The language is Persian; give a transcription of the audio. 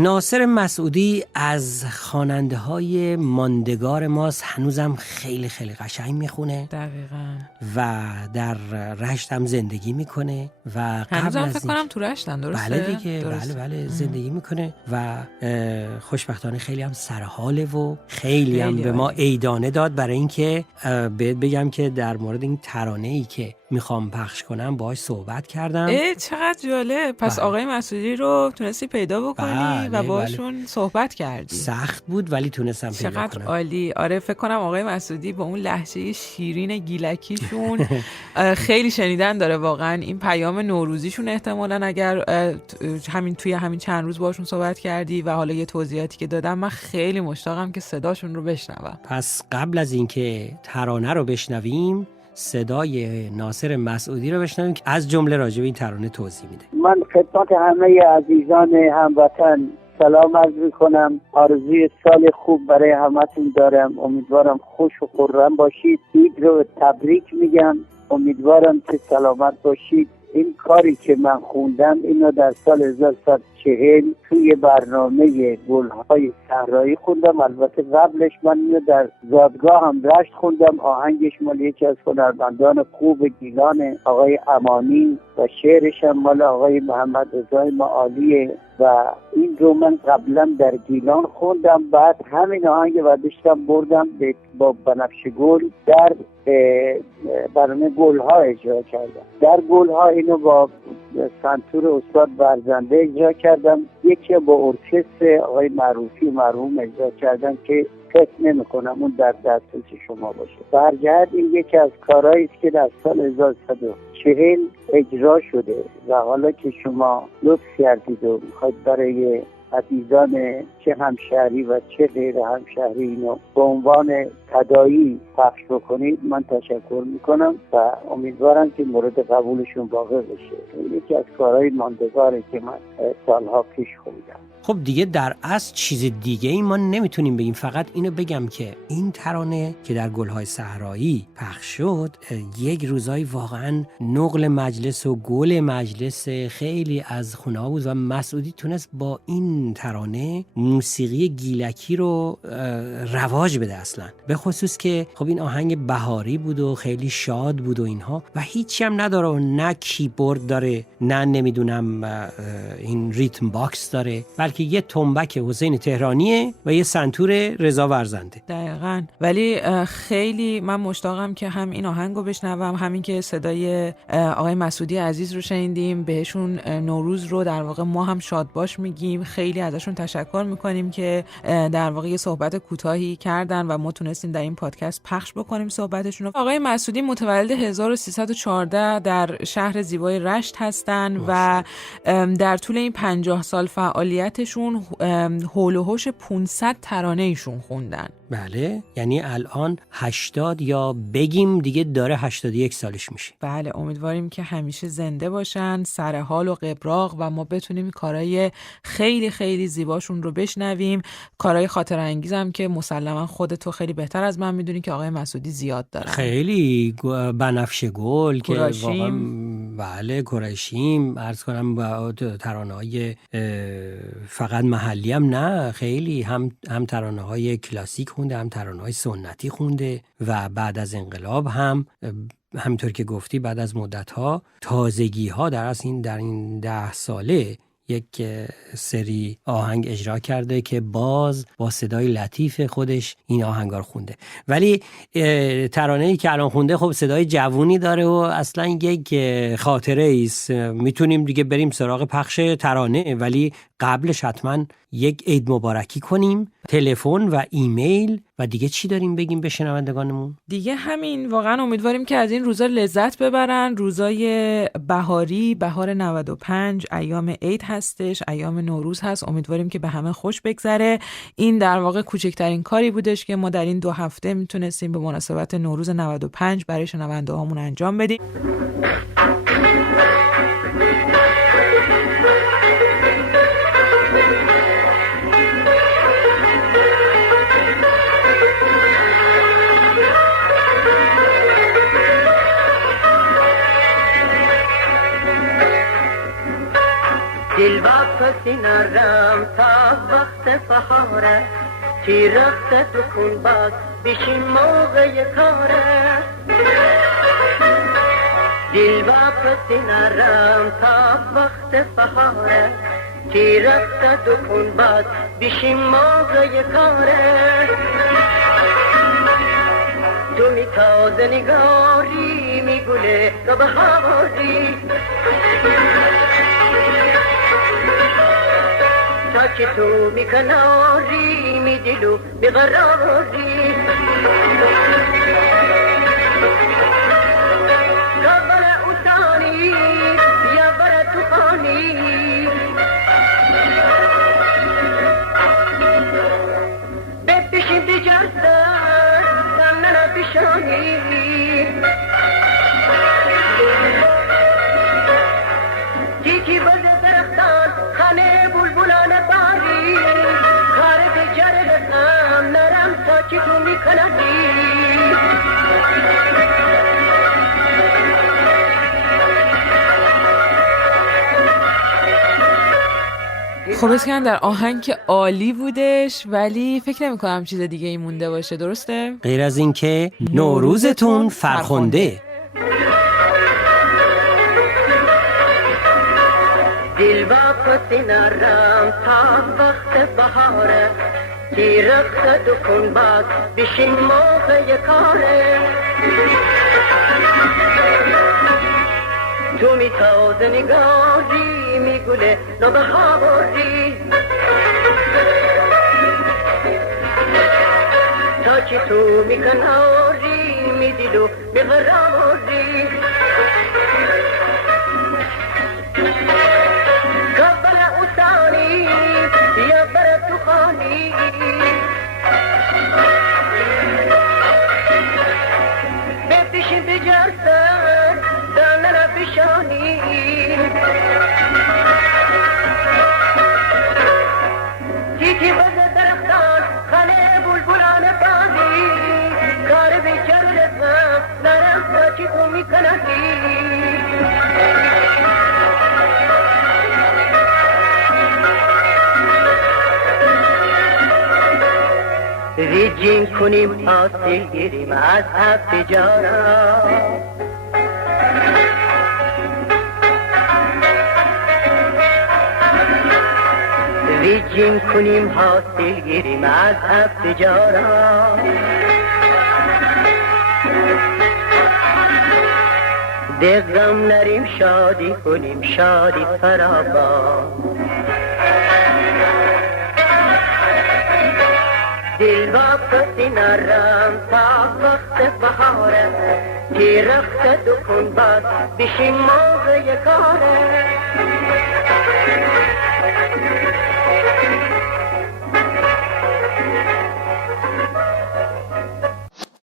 ناصر مسعودی از خواننده‌های ماندگار ماست. هنوزم خیلی خیلی قشنگ میخونه. دقیقاً. و در رشت هم زندگی میکنه و هنوز قبل هم از فکر کنم تو رشتن، درسته؟ بله دیگه، بله زندگی میکنه و خوشبختانه خیلی هم سرحاله و خیلی هم به ما عیدانه داد برای اینکه بهت بگم که در مورد این ترانه‌ای که میخوام پخش کنم باهاش صحبت کردم. چقدر جالب. پس آقای مسعودی رو تونستی پیدا بکنی و باشون صحبت کردی. سخت بود ولی تونستم پیدا کنم. چقدر عالی. آره فکر کنم آقای مسعودی با اون لهجه شیرین گیلکیشون خیلی شنیدن داره واقعا. این پیام نوروزیشون احتمالاً اگر توی همین چند روز باشون صحبت کردی و حالا یه توضیحاتی که دادم، من خیلی مشتاقم که صداشون رو بشنوم. پس قبل از اینکه ترانه رو بشنویم صدای ناصر مسعودی رو بشنویم که از جمله راجع به این ترانه توضیح میده. من خدمت همه عزیزان هموطن سلام عرض میکنم. آرزوی سال خوب برای همتون دارم. امیدوارم خوش و خرم باشید. عید رو تبریک میگم. امیدوارم که سلامت باشید. این کاری که من خوندم اینو در سال 1140 توی برنامه گلهای صحرایی خوندم. البته قبلش من اینو در زادگاه هم رشت خوندم. آهنگش مال یکی از هنرمندان خوب گیلان آقای امانی و شعرش هم مال آقای محمد رضای معالیه و این رو من قبلا در گیلان خوندم. بعد همین آهنگ برداشتم بردم با بنفشه گل در برنامه گلها اجرا کردم. در گلها اینو با سنتور استاد برزنده اجرا کردم. یکی با ارکستر آقای معروفی مرحوم اجرا کردم که فکر نمی کنم اون در دسترس شما باشه. برجهت این یکی از کارهایی است که در سال 1140 اجرا شده و حالا که شما لطف کردید و میخواید برای عزیزان چه همشهری و چه غیر همشهری اینو به عنوان تداعی پخش بکنید، من تشکر میکنم و امیدوارم که مورد قبولشون واقع بشه. یکی از کارهای ماندگاره که من سالها پیش خوندم. خب دیگه در اصل چیز دیگه ای ما نمیتونیم بگیم. فقط اینو بگم که این ترانه که در گلهای صحرایی پخش شد یک روزایی واقعا نقل مجلس و گل مجلس خیلی از خونه‌ها بود و مسعودی تونست با این ترانه موسیقی گیلکی رو رواج بده اصلا. به خصوص که خب این آهنگ بهاری بود و خیلی شاد بود و اینها و هیچی هم نداره و نه کیبورد داره نه نمیدونم این ریتم باکس داره، بلکه یه تنبک حسین تهرانیه و یه سنتور رضا ورزنده. دقیقاً. ولی خیلی من مشتاقم که هم این آهنگو بشنوم، همین که صدای آقای مسعودی عزیز رو شنیدیم، بهشون نوروز رو در واقع ما هم شاد باش میگیم. خیلی ازشون تشکر میکنیم که در واقع یه صحبت کوتاهی کردن و ما تونستیم در این پادکست پخش بکنیم صحبتشون رو. آقای مسعودی متولد 1314 در شهر زیبای رشت هستن و در طول این 50 سال فعالیتشون حول و حوش 500 ترانه ایشون خوندن. بله، یعنی الان 80 یا بگیم دیگه داره 81 سالش میشه. بله، امیدواریم که همیشه زنده باشن، سر حال و قبراق و ما بتونیم کارهای خیلی خیلی زیباشون رو بشنویم. کارهای خاطر انگیزم که مسلما خودتو خیلی بهتر از من میدونی که آقای مسعودی زیاد دارن. خیلی بنفشه گل که واقعا بله کرشیم عرض کنم با ترانه‌های فقط محلی هم نه، خیلی هم ترانه‌های کلاسیک خونده، هم ترانه‌های سنتی خونده و بعد از انقلاب هم همینطور که گفتی بعد از مدت‌ها تازگی‌ها در این 10 ساله یک سری آهنگ اجرا کرده که باز با صدای لطیف خودش این آهنگا رو خونده. ولی ترانه‌ای که الان خونده خب صدای جوونی داره و اصلا یک خاطره ایست. میتونیم دیگه بریم سراغ پخش ترانه، ولی قبلش حتما یک عید مبارکی کنیم، تلفن و ایمیل و دیگه چی داریم بگیم به شنوندگانمون؟ دیگه همین. واقعا امیدواریم که از این روزا لذت ببرن. روزای بهاری، بهار 95 ایام عید هستش، ایام نوروز هست. امیدواریم که به همه خوش بگذره. این در واقع کوچکترین کاری بودش که ما در این 2 هفته میتونستیم به مناسبت نوروز 95 برای شنونده هامون انجام بدیم. دل واپس نرم تا بهاره که رفته تو خون باز بشین موقع کاره دل واپس نرم تا وقت بهاره که رفته تو خون باز بشین موقع کاره تو می تازه نگاری می گله تو بهاری تا که تو می کناری می دلو بقراری تا بره اوتانی یا بره توفانی بپیشیم بجرده دمنا بشانی تیکی بزه درختان خانه بلبلان باری کار بجر رسم نرم تا چی تو میکنی خب اسکندر آهنگ که عالی بودش ولی فکر نمی کنم چیز دیگه ای مونده باشه، درسته؟ غیر از این که نوروزتون فرخنده. دل واپس نرم تا وقت بهاره که رخت دکن باز بشین موقع کاره تو می تازه نگاری می گله نبهاری تا که تو می کناری می دلو بقراری قبل اوسانی یا بر تو خانی بپیشین بجرسن دانه بشانی تیکی بزه درختان خانه بلبلان بازی کار بیچر رسم نرم تا چی تو میکنی ریجین کنیم حاصل گیریم از هفت جارا ریجین کنیم حاصل گیریم از هفت جارا دغم نریم شادی کنیم شادی فراوان دل واپس نرم تا وقت بهاره که رخت دکن باز بشین موقع کاره